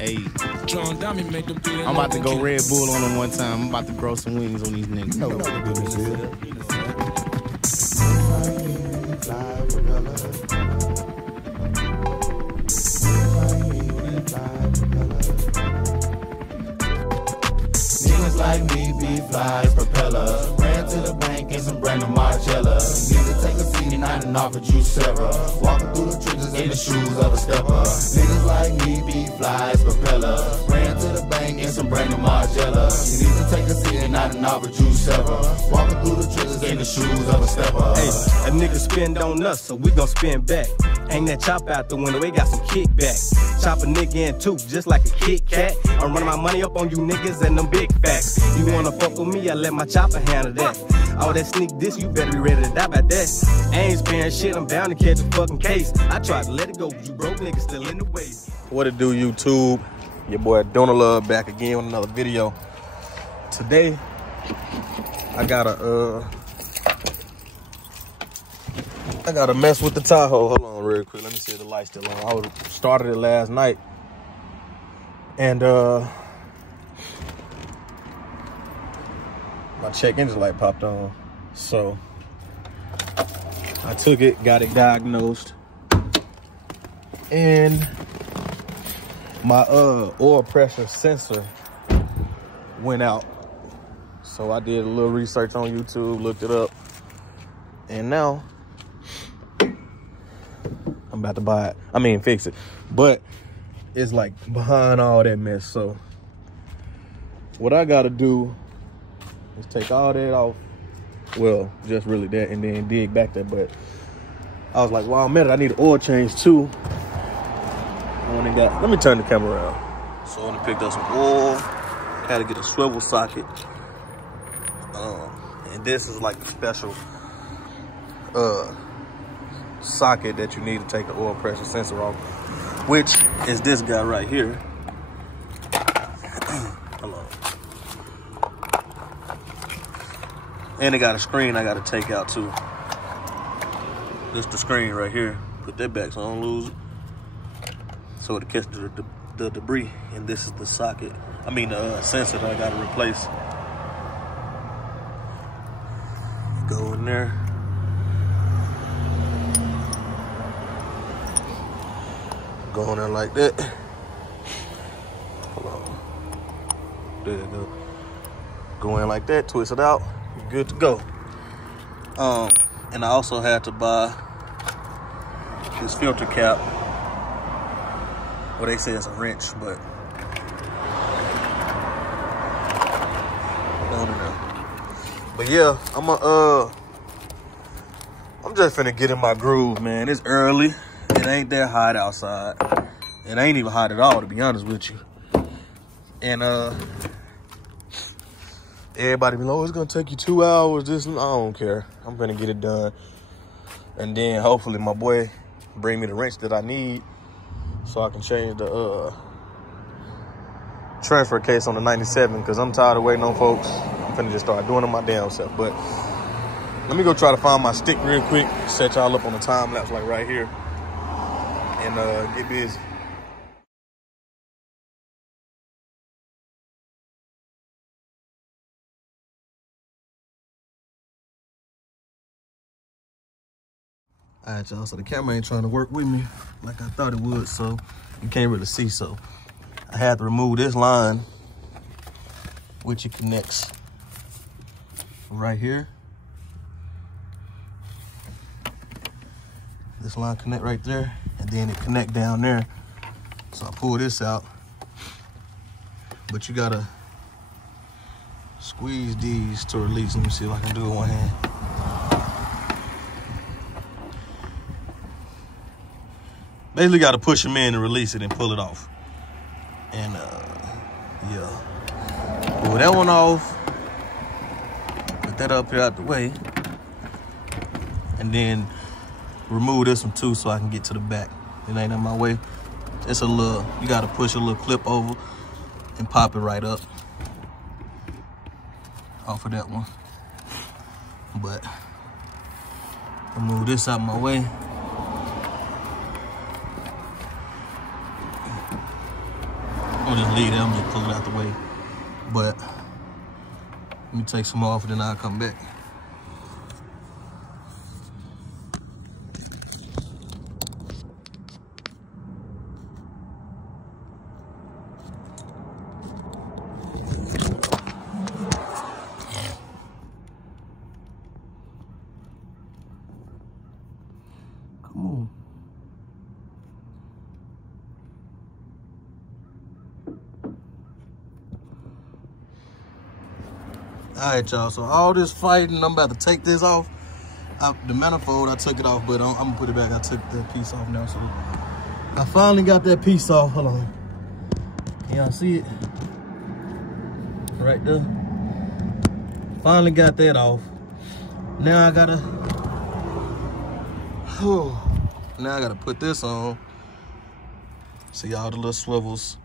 Hey, I'm about to go Red Bull on them one time. I'm about to grow some wings on these niggas. No, what the business is. Niggas like me be fly as propeller. Ran to the bank and some brand new Margiela. Need to take a seat and I done offered you several. Walking through the trenches in the shoes of a stepper. Niggas like me be fly as propeller. Ran to the bank and some brand new Margiela. You need to take a seat and I done offered you several. Walking through the trenches in the shoes of a stepper. Hey, a nigga spend on us, so we gon' spend back. Hang that chop out the window, we got some kickback. Chop a nigga in two, just like a Kit Kat. I'm running my money up on you niggas and them big facts. You wanna fuck with me, I let my chopper handle that. All that sneak diss, you better be ready to die by that. I ain't sparing shit, I'm bound to catch a fucking case. I tried to let it go, but you broke niggas still in the way. What it do, YouTube? Your boy Donald Love back again with another video. Today, I gotta mess with the Tahoe. Hold on real quick. Let me see if the light's still on. I started it last night. And my check engine light popped on. So I took it, got it diagnosed. And my oil pressure sensor went out. So I did a little research on YouTube, looked it up. And now I'm about to buy it. I mean, fix it. But it's like behind all that mess. So what I gotta do is take all that off. Well, just really that, and then dig back there. But I was like, well, I'm at it. I need an oil change too. Let me turn the camera around. So I picked up some oil. Had to get a swivel socket. And this is like a special socket that you need to take the oil pressure sensor off, which is this guy right here. Hold on. And it got a screen I gotta take out too. This the screen right here. Put that back so I don't lose it. So it catch the debris. And this is the socket. I mean the sensor that I gotta replace. Go in there. Go in there like that. Hold on. There you go. Go in like that, twist it out. You're good to go. And I also had to buy this filter cap. Well, they say it's a wrench, but I don't know. But yeah, I'm just finna get in my groove, man. It's early. It ain't that hot outside. It ain't even hot at all, to be honest with you. And everybody be like, oh, it's gonna take you 2 hours. I don't care. I'm gonna get it done. And then hopefully my boy bring me the wrench that I need so I can change the transfer case on the 97, because I'm tired of waiting on folks. I'm finna just start doing it my damn self. But let me go try to find my stick real quick, set y'all up on the time lapse like right here, and get busy. All right, y'all, so the camera ain't trying to work with me like I thought it would, so you can't really see. So I had to remove this line, which it connects right here. This line connect right there, and then it connect down there. So I pull this out, but you gotta squeeze these to release. Let me see if I can do it with one hand. Basically got to push them in and release it and pull it off. And yeah, pull that one off, put that up here out the way, and then remove this one too so I can get to the back. It ain't in my way. It's a little, you got to push a little clip over and pop it right up off of that one. But I'll move this out of my way. I'm gonna just leave it. I'm gonna pull it out the way. But let me take some off and then I'll come back. Come on. All right, y'all, so all this fighting, I'm about to take this off. The manifold, I took it off, but I'm gonna put it back. I took that piece off now, so I finally got that piece off. Hold on. Can y'all see it? Right there. Finally got that off. Now I gotta, now I gotta put this on. See all the little swivels.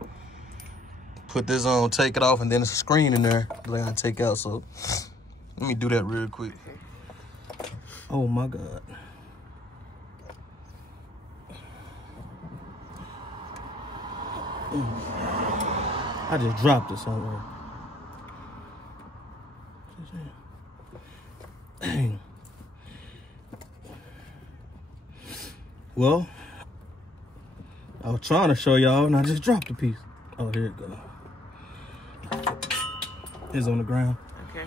Put this on, take it off, and then there's a screen in there that I gotta take out. So let me do that real quick. Oh my God. I just dropped it somewhere. Dang. Well, I was trying to show y'all and I just dropped a piece. Oh, here it goes. It's on the ground. Okay.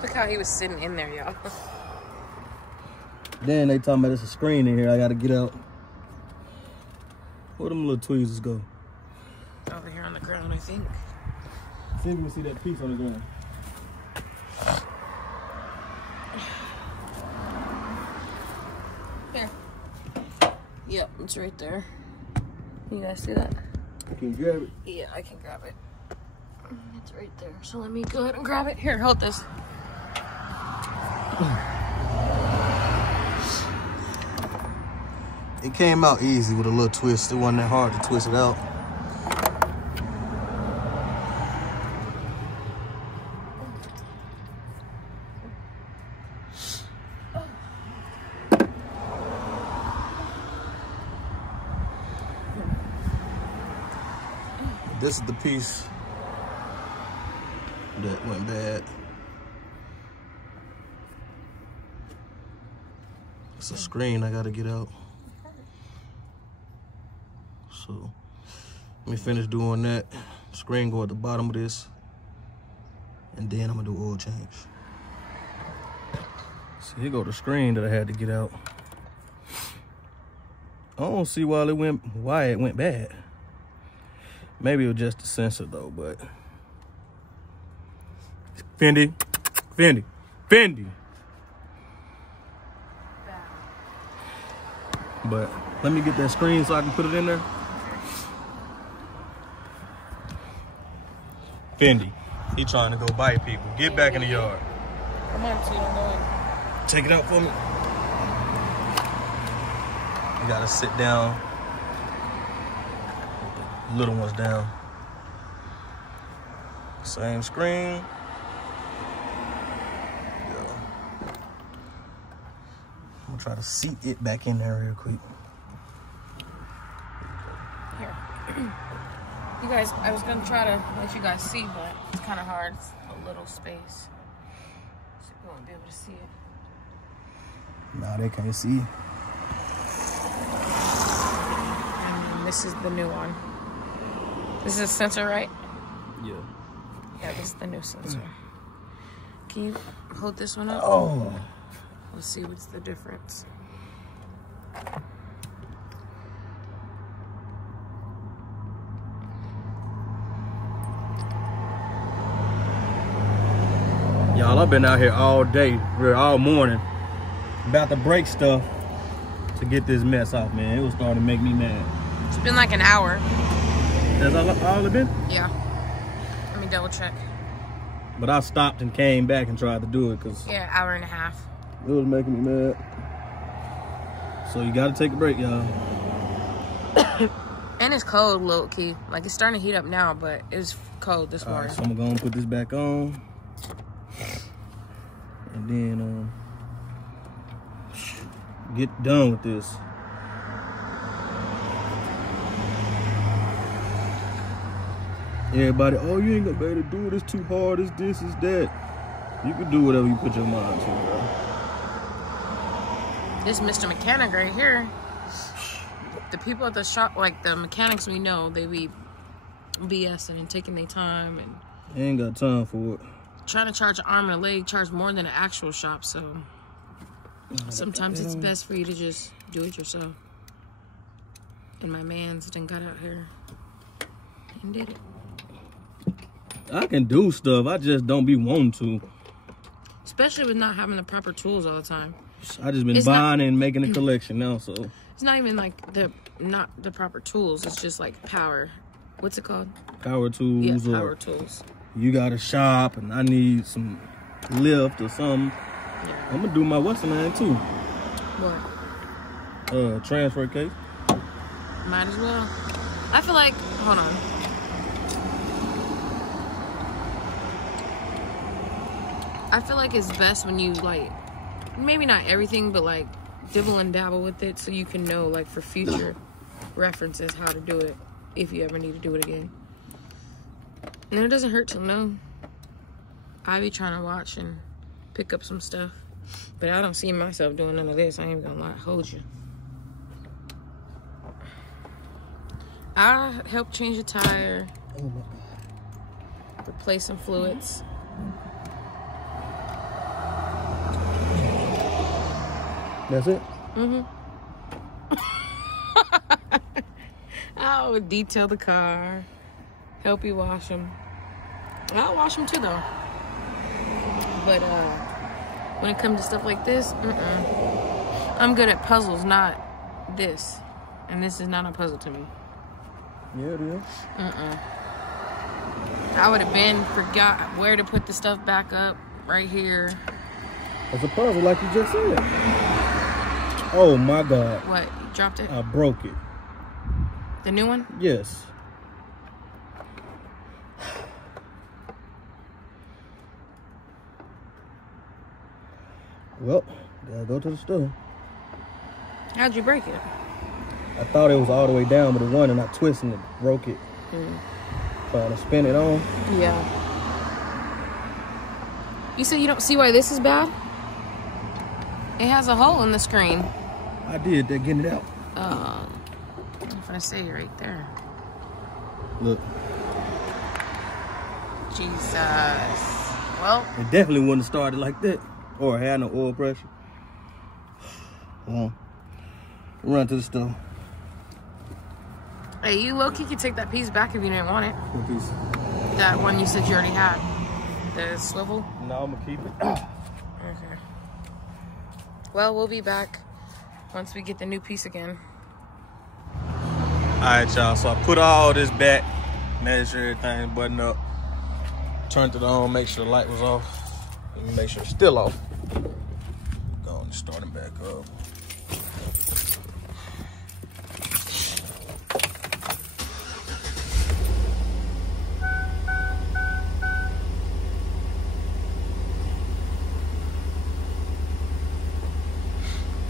Look how he was sitting in there, y'all. Then they talking about there's a screen in here. I gotta get out. Where them little tweezers go? Over here on the ground, I think. See if we can see that piece on the ground. Here. Yep, it's right there. You guys see that? Can you grab it? Yeah, I can grab it. It's right there. So let me go ahead and grab it. Here, hold this. It came out easy with a little twist. It wasn't that hard to twist it out. This is the piece that went bad. It's a screen I gotta get out. So let me finish doing that. Screen go at the bottom of this, and then I'm gonna do oil change. So here go the screen that I had to get out. I don't see why it went bad. Maybe it was just the sensor though, but Fendi. But let me get that screen so I can put it in there. Fendi, he trying to go bite people. Get back in the yard. Come on, so you don't go in. Take it out for me. You gotta sit down. Little ones down. Same screen. Yeah. I'm gonna try to seat it back in there real quick. Here. You guys, I was gonna try to let you guys see, but it's kind of hard. It's a little space. So you won't be able to see it. Nah, they can't see. And this is the new one. This is a sensor, right? Yeah. Yeah, this is the new sensor. Can you hold this one up? Oh. Let's see what's the difference. Y'all, I've been out here all day, all morning, about to break stuff to get this mess off, man. It was starting to make me mad. It's been like an hour. That's all it been? Yeah. Let me double check. But I stopped and came back and tried to do it because Yeah, hour and a half. it was making me mad. So you gotta take a break, y'all. And it's cold, low key. Like, it's starting to heat up now, but it was cold this morning. Alright, so I'm gonna put this back on. And then get done with this. Everybody, oh, you ain't gonna be able to do it. It's too hard. It's this, it's that. You can do whatever you put your mind to, bro. This Mr. Mechanic right here. The people at the shop, like the mechanics we know, they be BSing and taking their time and They ain't got time for it. trying to charge an arm and a leg, charge more than an actual shop. So sometimes it's best for you to just do it yourself. And my man's done got out here and did it. I can do stuff. I just don't be wanting to. Especially with not having the proper tools all the time. I just been buying and making a collection now, so. It's not even like not the proper tools. It's just like power. What's it called? Power tools. Yeah, power tools. You got a shop and I need some lift or something. Yeah. I'm gonna do my what's name too. What? Transfer case. Might as well. I feel like, hold on. I feel like it's best when you like, maybe not everything, but like dibble and dabble with it so you can know like for future references how to do it if you ever need to do it again. And it doesn't hurt to know. I be trying to watch and pick up some stuff, but I don't see myself doing none of this. I ain't gonna lie, hold you. I helped change a tire. Oh my God. Replace some fluids. That's it? Mm-hmm. I would detail the car. Help you wash them. I'll wash them too though. But when it comes to stuff like this, I'm good at puzzles, not this. And this is not a puzzle to me. Yeah, it is. I would have forgot where to put the stuff back up right here. It's a puzzle like you just said. Oh my God. What? You dropped it? I broke it. The new one? Yes. Well, gotta go to the store. How'd you break it? I thought it was all the way down, but it wasn't, and I twisted it, broke it. Trying to spin it on. Yeah. You said you don't see why this is bad? It has a hole in the screen. I did. They're getting it out. I'm gonna say it right there. Look. Jesus. Well, It definitely wouldn't have started like that, or had no oil pressure. Well, run to the store. hey, you low-key could take that piece back if you didn't want it. What piece? That one you said you already had. The swivel. No, I'm gonna keep it. Okay. Well, we'll be back once we get the new piece again. Alright, y'all, so I put all this back, made sure everything buttoned up, turned it on, make sure the light was off, and make sure it's still off. Go and start it back up.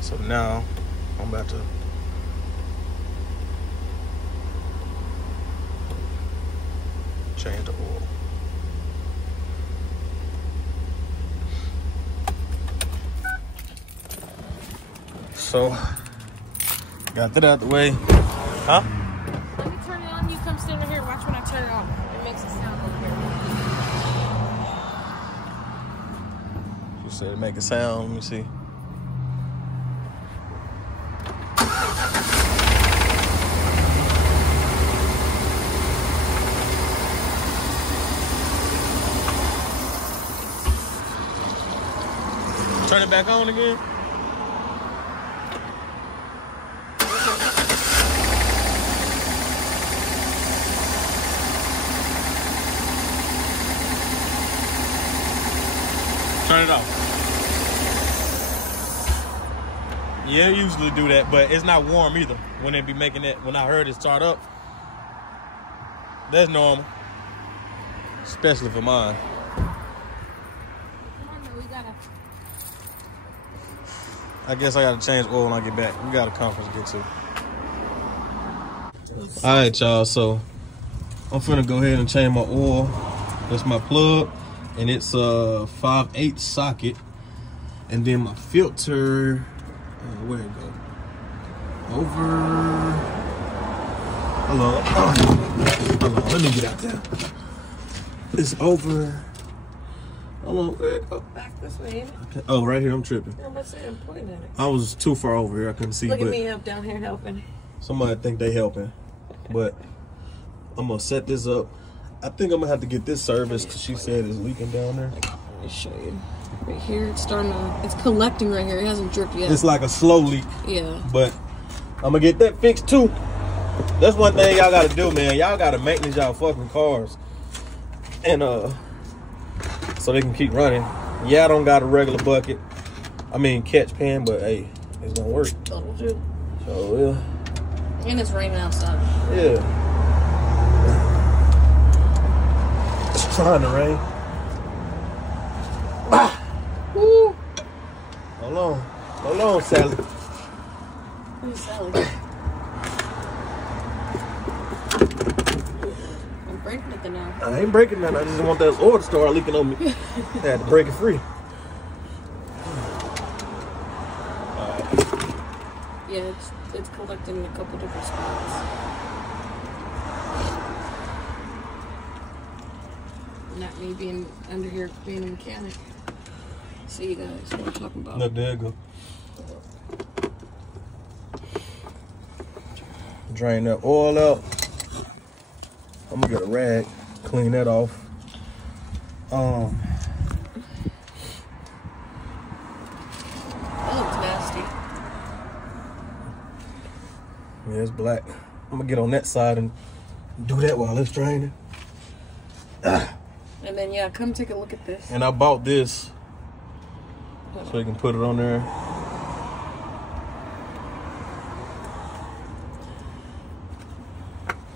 So now, I'm about to change the oil. So, got that out the way. Huh? Let me turn it on. You come stand over here. Watch when I turn it on. It makes a sound over here. She said make a sound. Let me see. Turn it back on again. Turn it off. Yeah, I usually do that, but it's not warm either. When they be making it, when I heard it start up, that's normal. Especially for mine. I guess I gotta change oil when I get back. We got a conference to get to. Alright, y'all, so I'm finna go ahead and change my oil. That's my plug, and it's a 5/8 socket. And then my filter, where it go? Over. Hello. Hold on, let me get out there. It's over. Hold on, where it go? Back this way. Okay. Oh, right here. I'm tripping. I'm about to say I'm pointing at it. I was too far over here. I couldn't see. Look at me up down here helping. Somebody think they helping, but I'm gonna set this up. I think I'm gonna have to get this serviced because she said it's leaking down there. Let me show you. Right here, it's starting to. It's collecting right here. It hasn't dripped yet. It's like a slow leak. Yeah. But I'm gonna get that fixed too. That's one thing y'all gotta do, man. Y'all gotta maintenance y'all fucking cars, and so they can keep running. Yeah, I don't got a regular bucket. I mean catch pan, but hey, it's gonna work. That'll do. So yeah. And it's raining outside. Yeah. It's trying to rain. Ah. Woo. Hold on, Sally. Who's Sally? I'm breaking it now. I ain't breaking nothing. I just want that oil to start leaking on me. I had to break it free. Yeah, it's collecting in a couple different spots. Not me being under here being a mechanic. See you guys, what I'm talking about. No, there you go. Drain that oil out. I'm gonna get a rag, clean that off. That looks nasty. Yeah, it's black. I'm gonna get on that side and do that while it's draining. And then yeah, come take a look at this. And I bought this so you can put it on there.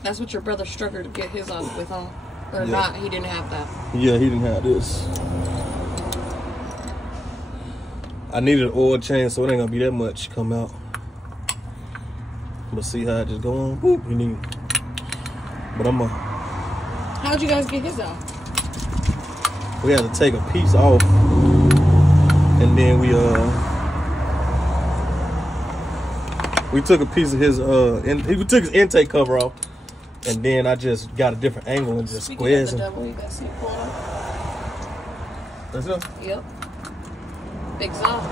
That's what your brother struggled to get his on with on. Or Yeah. not, he didn't have that. Yeah, he didn't have this. I needed an oil change, so it ain't gonna be that much come out. But see how it just go on? Whoop, you need. But I'm gonna. How'd you guys get his out? We had to take a piece off, and then we took a piece of his we took his intake cover off, and then I just got a different angle and just Speaking squares of the him. devil, you guys see it pull up? That's it. Yep. Big Zop.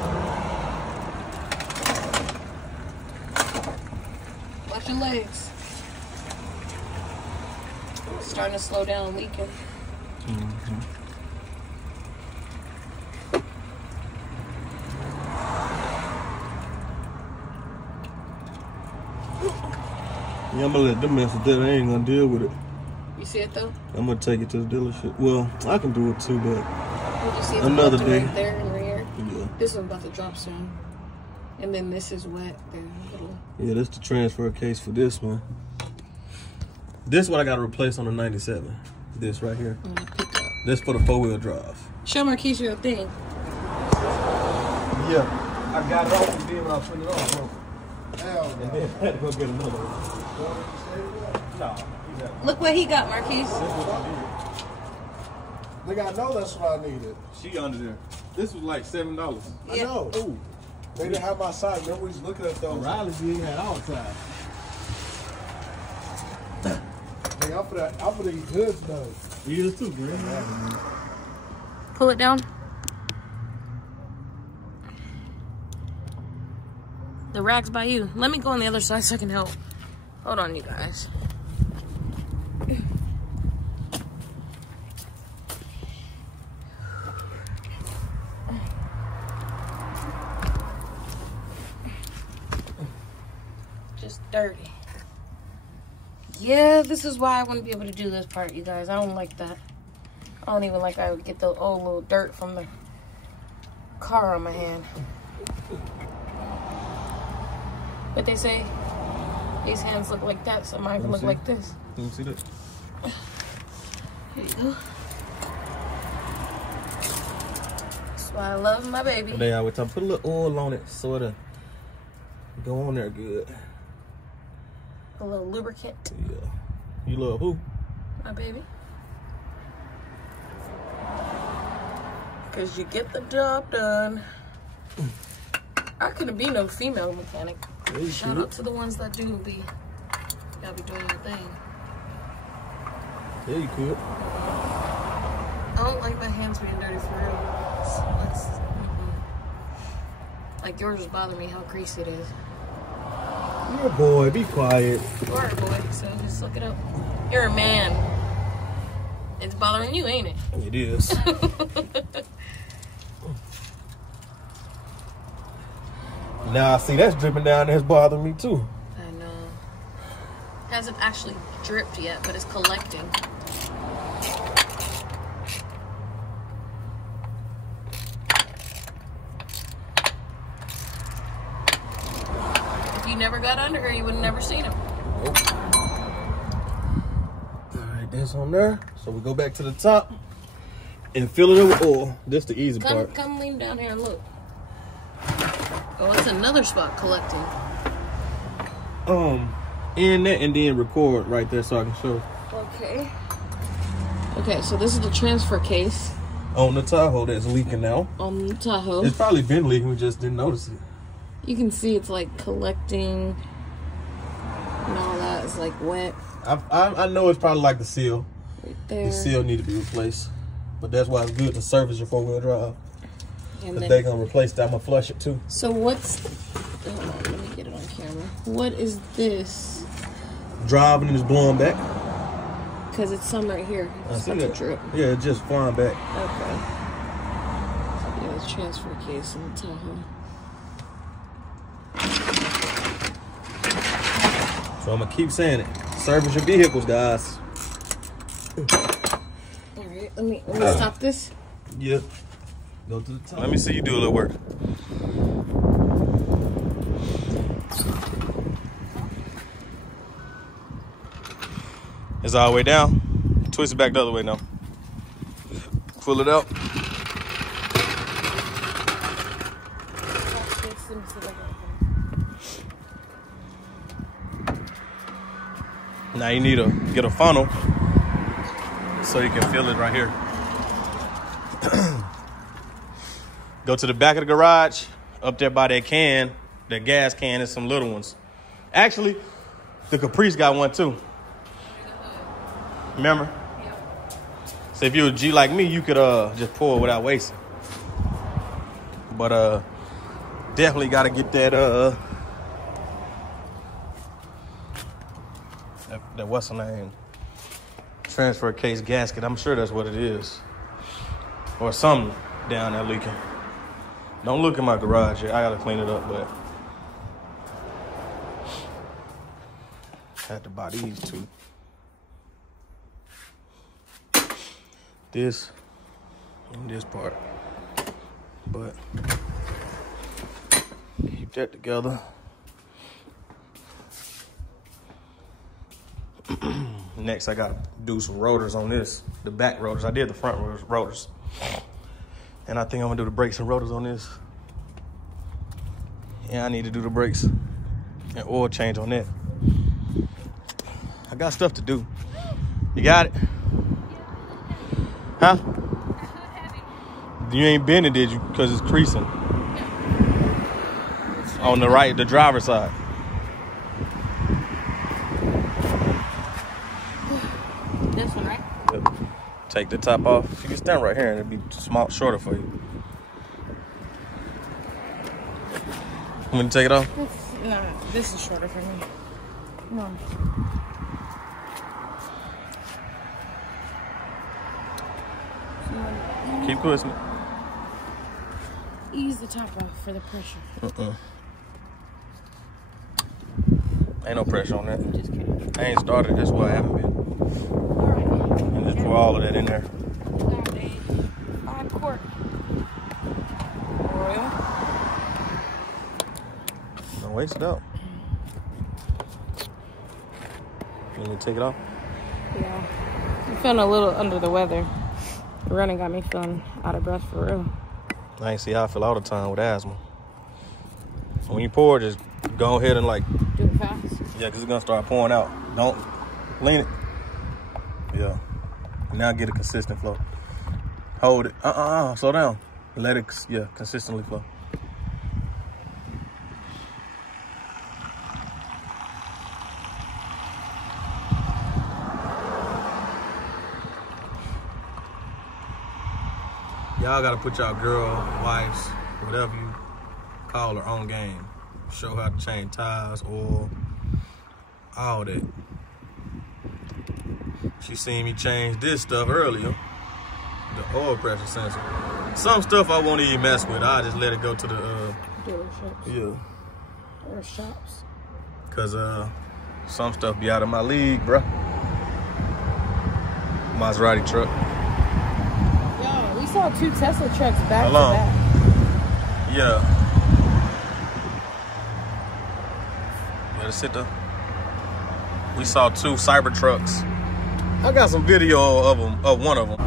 Watch your legs. It's starting to slow down leaking. Mm-hmm. Yeah, I'm gonna let them mess with that. I ain't gonna deal with it. You see it though? I'm gonna take it to the dealership. Well, I can do it too, but You just see it another left and day. right there and right here. Yeah. This one's about to drop soon. And then this is wet. There, little. Yeah, that's the transfer case for this one. This one I gotta replace on the 97. This right here. I'm gonna pick up. That's for the 4-wheel drive. Show Marquise your thing. Yeah, I got it off and then when I put it on, bro. Hell And then I had to go get another one. No, Look what he got, Marquise. Nigga, I know that's what I needed. she under there. This was like $7. I know. Ooh, They didn't have my size. Remember we was looking at those. Riley did had all sides. Hey, I'm for these hoods though. You is too, Green. Pull it down. The rag's by you. Let me go on the other side so I can help. Hold on, you guys. Just dirty. Yeah, this is why I wouldn't be able to do this part, you guys. I don't like that. I don't even like I would get the old little dirt from the car on my hand. But they say these hands look like that, so mine can look like this. Let me see that. Here you go. That's why I love my baby. They always tell me put a little oil on it so it'll go on there good. A little lubricant. Yeah. You love who? My baby. Because you get the job done. I couldn't be no female mechanic. Shout out to the ones that do be. Y'all be doing your thing. Yeah, you could. I don't like my hands being dirty for real. Like yours bother me how greasy it is. Yeah, boy, be quiet. Alright, boy, so just look it up. You're a man. It's bothering you, ain't it? It is. Now, see, that's dripping down there. It's bothering me, too. I know. It hasn't actually dripped yet, but it's collecting. If you never got under her, you would have never seen him. Nope. All right, that's on there. So we go back to the top and fill it with oil. This the easy part. Come lean down here and look. Oh, it's another spot collecting. In that and then record right there so I can show. Okay. Okay, so this is the transfer case. On the Tahoe that's leaking now. On the Tahoe. It's probably been leaking, we just didn't notice it. You can see it's like collecting and all that is like wet. I know it's probably like the seal. Right there. The seal need to be replaced. But that's why it's good to service your 4-wheel drive. Because they're going to replace that. I'm going to flush it too. So what's... Hold on, let me get it on camera. What is this? Driving and it's blowing back. Because it's some right here. I see that. Drip. Yeah, it's just flying back. Okay. Yeah, it's transfer case in the Tahoe. So I'm going to keep saying it. Service your vehicles, guys. Alright, let me stop this. Yeah. Go to the top. Let me see you do a little work. It's all the way down. Twist it back the other way now. Pull it out. Now you need to get a funnel so you can fill it right here. Go to the back of the garage, up there by that can, that gas can, and some little ones. Actually, the Caprice got one too. Remember? Yep. So if you're a G like me, you could just pour it without wasting. But definitely got to get that that what's the name? Transfer case gasket. I'm sure that's what it is. Or something down there leaking. Don't look in my garage yet. I gotta clean it up, but I had to buy these two. This and this part. But keep that together. Next, I gotta do some rotors on this. The back rotors. I did the front rotors. And I think I'm gonna do the brakes and rotors on this. And I need to do the brakes and oil change on that. I got stuff to do. You got it? Huh? You ain't bending, did you? Because it's creasing. On the right, the driver's side. This one, right? Yep. Take the top off. You can stand right here and it'll be shorter for you. Want me to take it off? No, this is shorter for me. Come on. Keep twisting. Ease the top off for the pressure. Ain't no pressure on that. Just kidding. I ain't started. That's why I haven't been. Alright. And just pour all of that in there. Got a 5-quart oil. Don't waste it out. Let me take it off. Yeah. I'm feeling a little under the weather. The running got me feeling out of breath for real. I ain't see how I feel all the time with asthma. When you pour, just go ahead and like... Do it fast? Yeah, because it's going to start pouring out. Don't lean it. Yeah. Now get a consistent flow. Hold it. Slow down. Let it, consistently flow. Y'all gotta put y'all girl, wives, whatever you call her, on game. Show her how to change tires, oil, all that. She seen me change this stuff earlier, the oil pressure sensor. Some stuff I won't even mess with. I just let it go to the dealerships. Yeah. Or shops. Cause some stuff be out of my league, bruh. Maserati truck. Yo, we saw 2 Tesla trucks back to Along. back. Yeah. Better sit there. We saw 2 cyber trucks. I got some video of them, of one of them.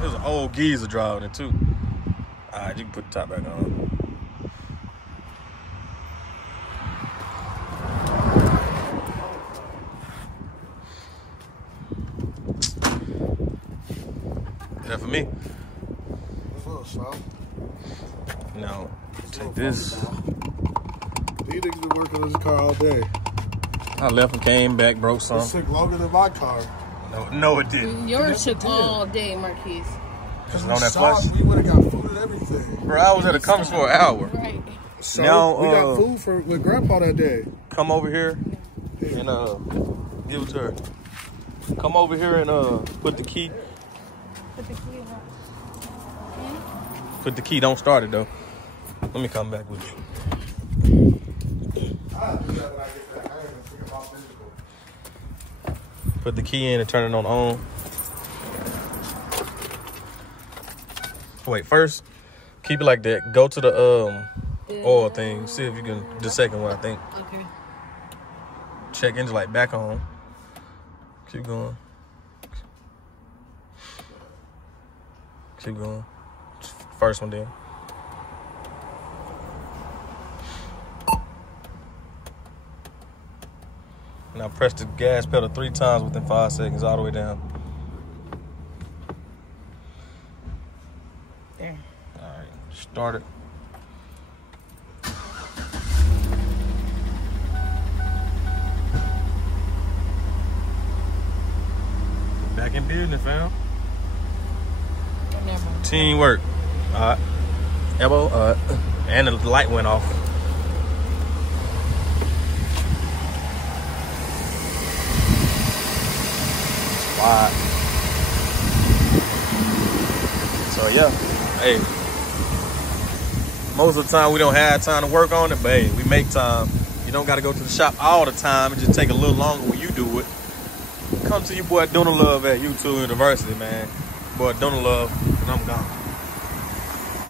There's an old geezer driving it too. All right, you can put the top back on. That for me. What's up, Sal? Now, take this. These niggas been working on this car all day. I left and came back, broke some. This took longer than my car. No, it didn't. Yours took all day, Marquise. Because We on that saw flush. it, we would have got food and everything. Bro, I was at a Cummins for an hour. Right. So Now, we got food with Grandpa that day. Come over here and give it to her. Come over here and put the key. Put the key. Don't start it though. Let me come back with you. I'll do that when I get back. I ain't even think about physical. Put the key in and turn it on. Wait, first keep it like that. Go to the oil thing. See if you can. The second one, I think. Okay. Check engine light back on. Keep going. Keep going. First one then. Now press the gas pedal 3 times within 5 seconds, all the way down. There. All right, start it. Back in business, fam. Never. Teamwork. All right. Elbow. And the light went off. Wide. So yeah, hey. Most of the time we don't have time to work on it, but hey, we make time. You don't gotta go to the shop all the time. It just take a little longer when you do it. Come to your boy Donald Love at YouTube University, man. Boy Donald Love, and I'm gone.